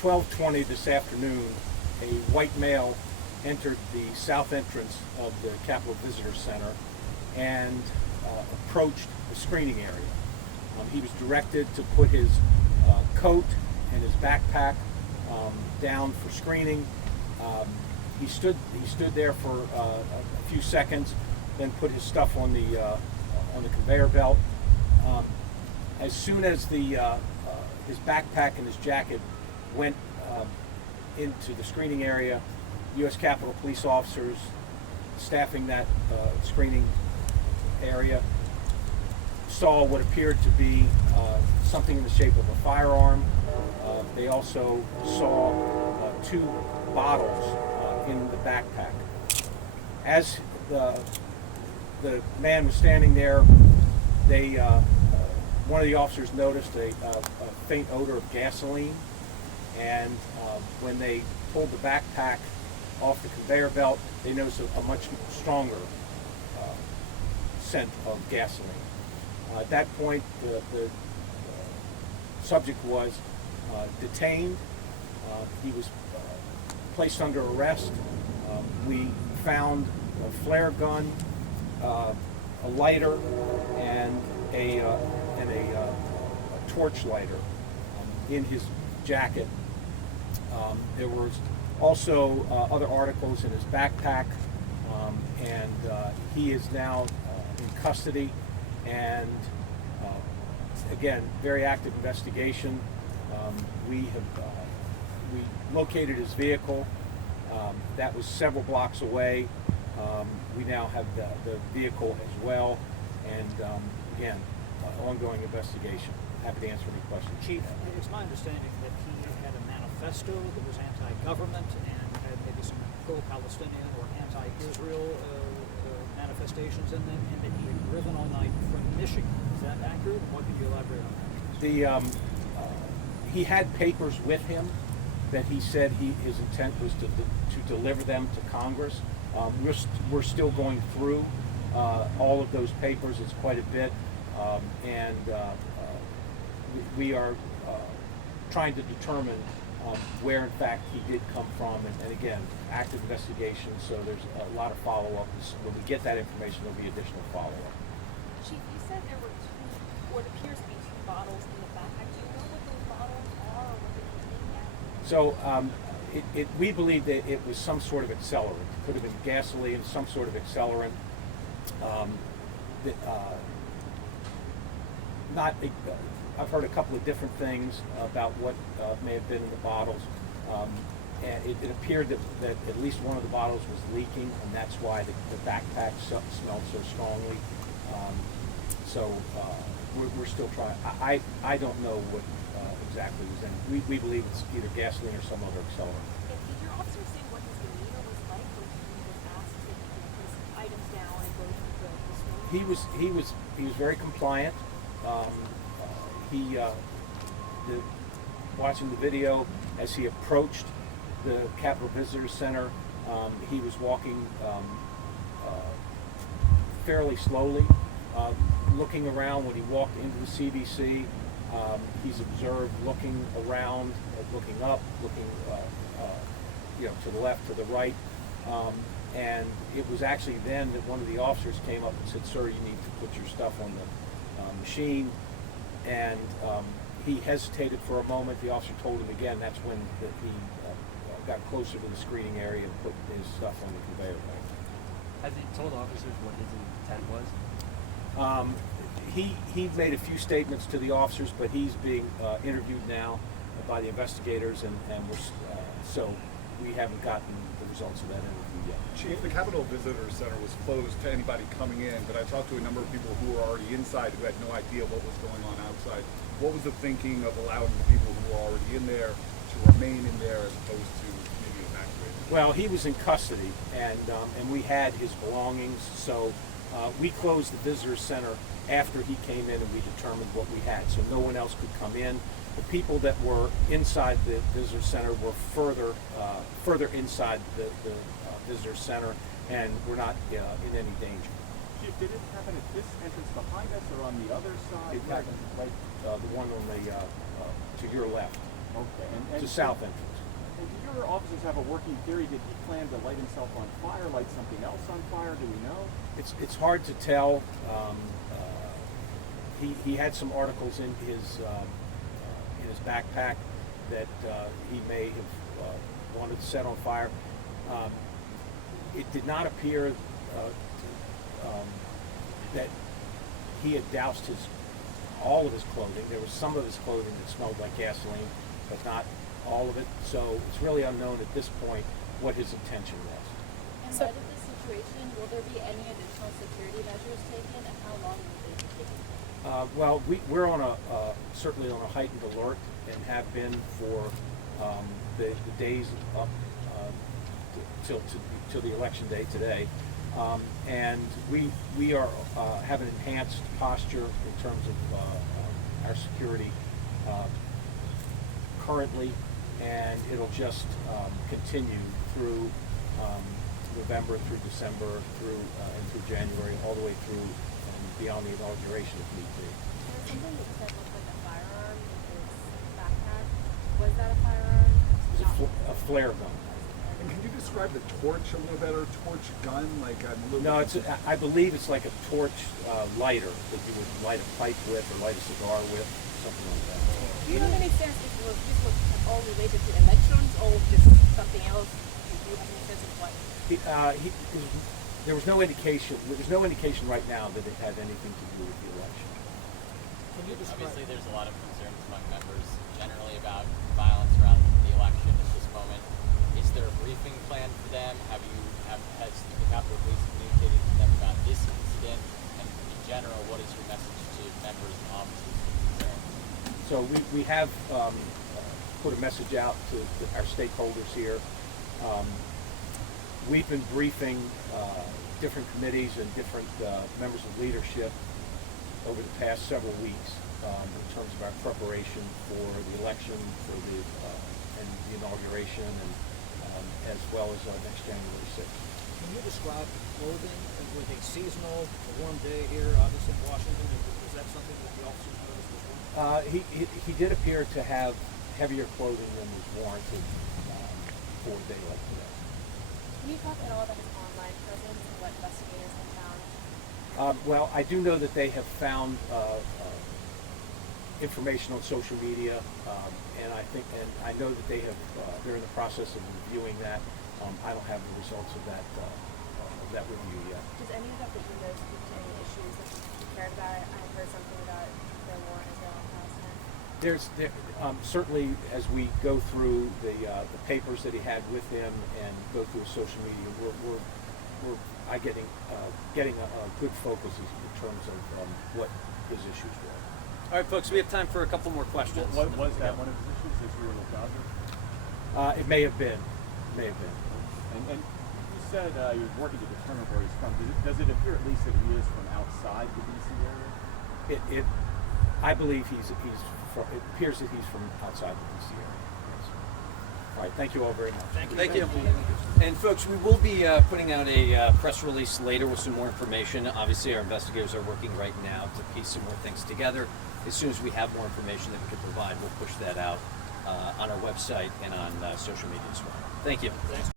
12:20 this afternoon, a white male entered the south entrance of the Capitol Visitor Center and approached the screening area. He was directed to put his coat and his backpack down for screening. He stood there for a few seconds, then put his stuff on the conveyor belt. As soon as his backpack and his jacket went into the screening area, U.S. Capitol police officers staffing that screening area saw what appeared to be something in the shape of a firearm. They also saw two bottles in the backpack. As the man was standing there, one of the officers noticed a faint odor of gasoline, and when they pulled the backpack off the conveyor belt, they noticed a much stronger scent of gasoline. At that point, the subject was detained. He was placed under arrest. We found a flare gun, a lighter, and a torch lighter in his jacket. There was also other articles in his backpack, and he is now in custody. And again, very active investigation. We located his vehicle. That was several blocks away. We now have the vehicle as well, and again, ongoing investigation. Happy to answer any questions. Chief, it's my understanding that he had a manifesto that was anti-government and had maybe some pro-Palestinian or anti-Israel manifestations in them, and that he had driven all night from Michigan. Is that accurate? What could you elaborate on that? He had papers with him that he said his intent was to deliver them to Congress. We're still going through all of those papers. It's quite a bit, and we are trying to determine where in fact he did come from, and again, active investigation, so there's a lot of follow-up. When we get that information, there'll be additional follow-up. Chief, you said there were what appears to be two bottles in the backpack. Do you know what those bottles are or what they contain yet? So we believe that it was some sort of accelerant. It could have been gasoline, some sort of accelerant. I've heard a couple of different things about what may have been in the bottles. And it appeared that at least one of the bottles was leaking, and that's why the backpack smelled so strongly. We're still trying. I don't know what exactly was in it. We believe it's either gasoline or some other accelerant. Did your officer say what his demeanor was like when he was asked to put his items down and go through the screening? He was very compliant. Watching the video, as he approached the Capitol Visitor Center, he was walking fairly slowly, looking around. When he walked into the CBC, he's observed looking around, looking up, looking to the left, to the right, and it was actually then that one of the officers came up and said, "Sir, you need to put your stuff on the machine." And he hesitated for a moment. The officer told him again. That's when he got closer to the screening area and put his stuff on the conveyor belt. Has he told officers what his intent was? He made a few statements to the officers, but he's being interviewed now by the investigators, and so we haven't gotten the results of that interview yet. Chief, the Capitol Visitor Center was closed to anybody coming in, but I talked to a number of people who were already inside who had no idea what was going on outside. What was the thinking of allowing the people who were already in there to remain in there as opposed to maybe evacuating? Well, he was in custody, and we had his belongings, so we closed the visitor center after he came in, and we determined what we had, so no one else could come in. The people that were inside the visitor center were further inside the visitor center, and were not in any danger. Chief, did it happen at this entrance behind us or on the other side? It happened right the one on the to your left. Okay. It's the south entrance. And do your officers have a working theory? Did he plan to light himself on fire, light something else on fire? Do we know? It's hard to tell. He had some articles in his backpack that he may have wanted to set on fire. It did not appear that he had doused all of his clothing. There was some of his clothing that smelled like gasoline, but not all of it. So it's really unknown at this point what his intention was. In light of this situation, will there be any additional security measures taken, and how long will they be taken? Well, we're on certainly on a heightened alert and have been for the days up till the election day today. And we are have an enhanced posture in terms of our security currently, and it'll just continue through November, through December, and through January, all the way through and beyond the inauguration if need be. There was something that said looked like a firearm in his backpack. Was that a firearm? It's a flare gun. And can you describe the torch a little better? Torch gun, like I'm a little. No, I believe it's like a torch lighter that you would light a pipe with or light a cigar with, something like that. Do you have any sense if this was all related to elections or just something else? Do you have any sense of what? There was no indication. There's no indication right now that it had anything to do with the election. Can you describe? Obviously, there's a lot of concerns among members generally about violence around the election at this moment. Is there a briefing plan for them? Has the Capitol Police communicated to them about this incident? And in general, what is your message to members and officers concerned? So we have put a message out to our stakeholders here. We've been briefing different committees and different members of leadership over the past several weeks in terms of our preparation for the election, and the inauguration, and as well as next January 6th. Can you describe the clothing? Were they seasonal? A warm day here, obviously in Washington. Is that something that the officers noticed as well? He did appear to have heavier clothing than was warranted for a day like today. Can you talk at all about his online presence and what investigators have found? Well, I do know that they have found information on social media, and I know that they're in the process of reviewing that. I don't have the results of that review yet. Does any of that you know speak to any issues that you cared about? I heard something about the war in Israel and Palestine. Certainly, as we go through the papers that he had with him and go through his social media, we're getting a good focus in terms of what his issues were. All right, folks, we have time for a couple more questions. What was that one of his issues? Israel or Gaza? It may have been. And you said he was working to determine where he's from. Does it appear at least that he is from outside the D.C. area? I believe he's from. It appears that he's from outside the D.C. area. Yes. All right. Thank you all very much. Thank you. And folks, we will be putting out a press release later with some more information. Obviously, our investigators are working right now to piece some more things together. As soon as we have more information that we can provide, we'll push that out on our website and on social media as well. Thank you.